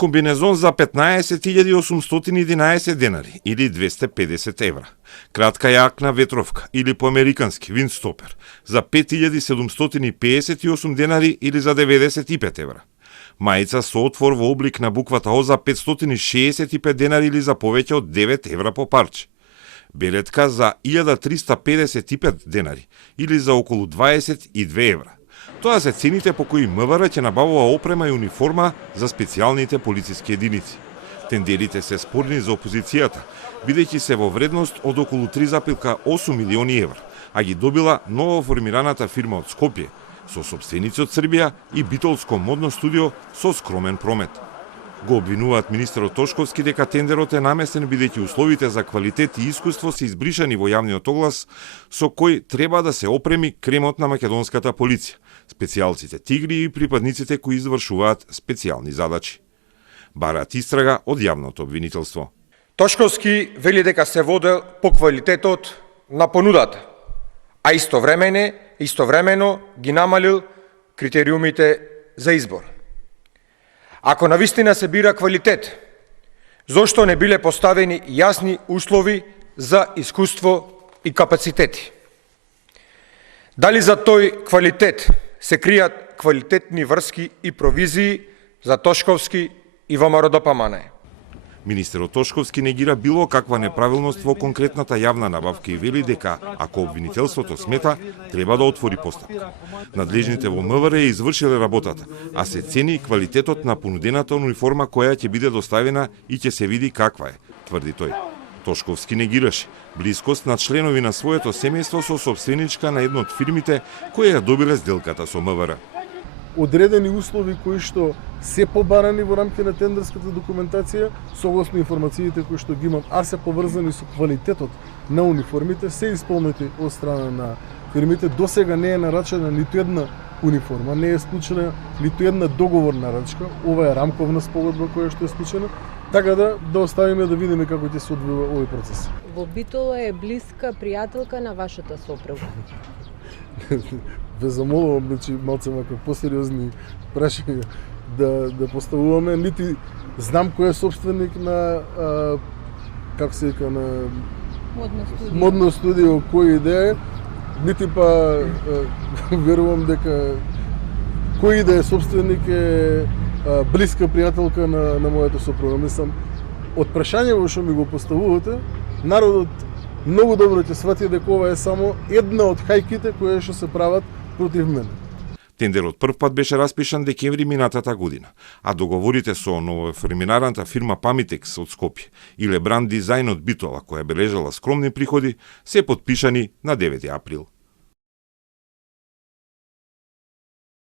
Комбинезон за 15.811 денари или 250 евра. Кратка јакна ветровка или по-американски виндстопер за 5.758 денари или за 95 евра. Мајца со отвор во облик на буквата О за 565 денари или за повеќе од 9 евра по парче. Белетка за 1355 денари или за околу 22 евра. Тоа се цените по кои МВР ќе набавува опрема и униформа за специјалните полициски единици. Тендерите се спорни за опозицијата, бидејќи се во вредност од околу 3,8 милиони евра, а ги добила ново формираната фирма од Скопје, со сопственици од Србија и битолско модно студио со скромен промет. Го обвинуваат министерот Тошковски дека тендерот е наместен бидејќи условите за квалитет и искуство се избришани во јавниот оглас со кој треба да се опреми кремот на македонската полиција, специјалците тигри и припадниците кои извршуваат специјални задачи. Бараат истрага од јавното обвинителство. Тошковски вели дека се водел по квалитетот на понудата, а истовремено ги намалил критериумите за избор. Ако навистина се бира квалитет, зошто не биле поставени јасни услови за искуство и капацитети? Дали за тој квалитет се кријат квалитетни врски и провизии за Тошковски и ВМРО ДПМНЕ? Министерот Тошковски негира било каква неправилност во конкретната јавна набавка и вели дека, ако обвинителството смета, треба да отвори постапка. Надлежните во МВР извршиле работата, а се цени квалитетот на понудената униформа која ќе биде доставена и ќе се види каква е, тврди тој. Тошковски негираше блискост на членови на своето семејство со собственичка на една од фирмите која ја добиле сделката со МВР. Одредени услови кои што се побарани во рамки на тендерската документација, согласно информациите кои што ги имам, а се поврзани со квалитетот на униформите, се исполнети од страна на фирмите. Досега не е нарачена ниту една униформа, не е склучена ниту една договорна рачка. Ова е рамковна спогодба која што е склучена, така да оставиме да видиме како ќе се одвива овој процес. Во Битола е блиска пријателка на вашата сопруга. Ве замолувам, значи, малце мака посериозни прашања да поставуваме. Нити знам кој е собственик на, како се вика, на модно студио, кој идеја, нити па верувам дека кој да е собственик е блиска пријателка на мојата сопруга. Мислам, од прашањето што ми го поставувате, народот многу добро ќе свати дека ова е само една од хајките кои што се прават против мене. Тендерот прв пат беше распишан декември минатата година, а договорите со новоформираната фирма Pamitex од Скопје и Lebrand Design од Битола, која бележала скромни приходи, се потпишани на 9 април.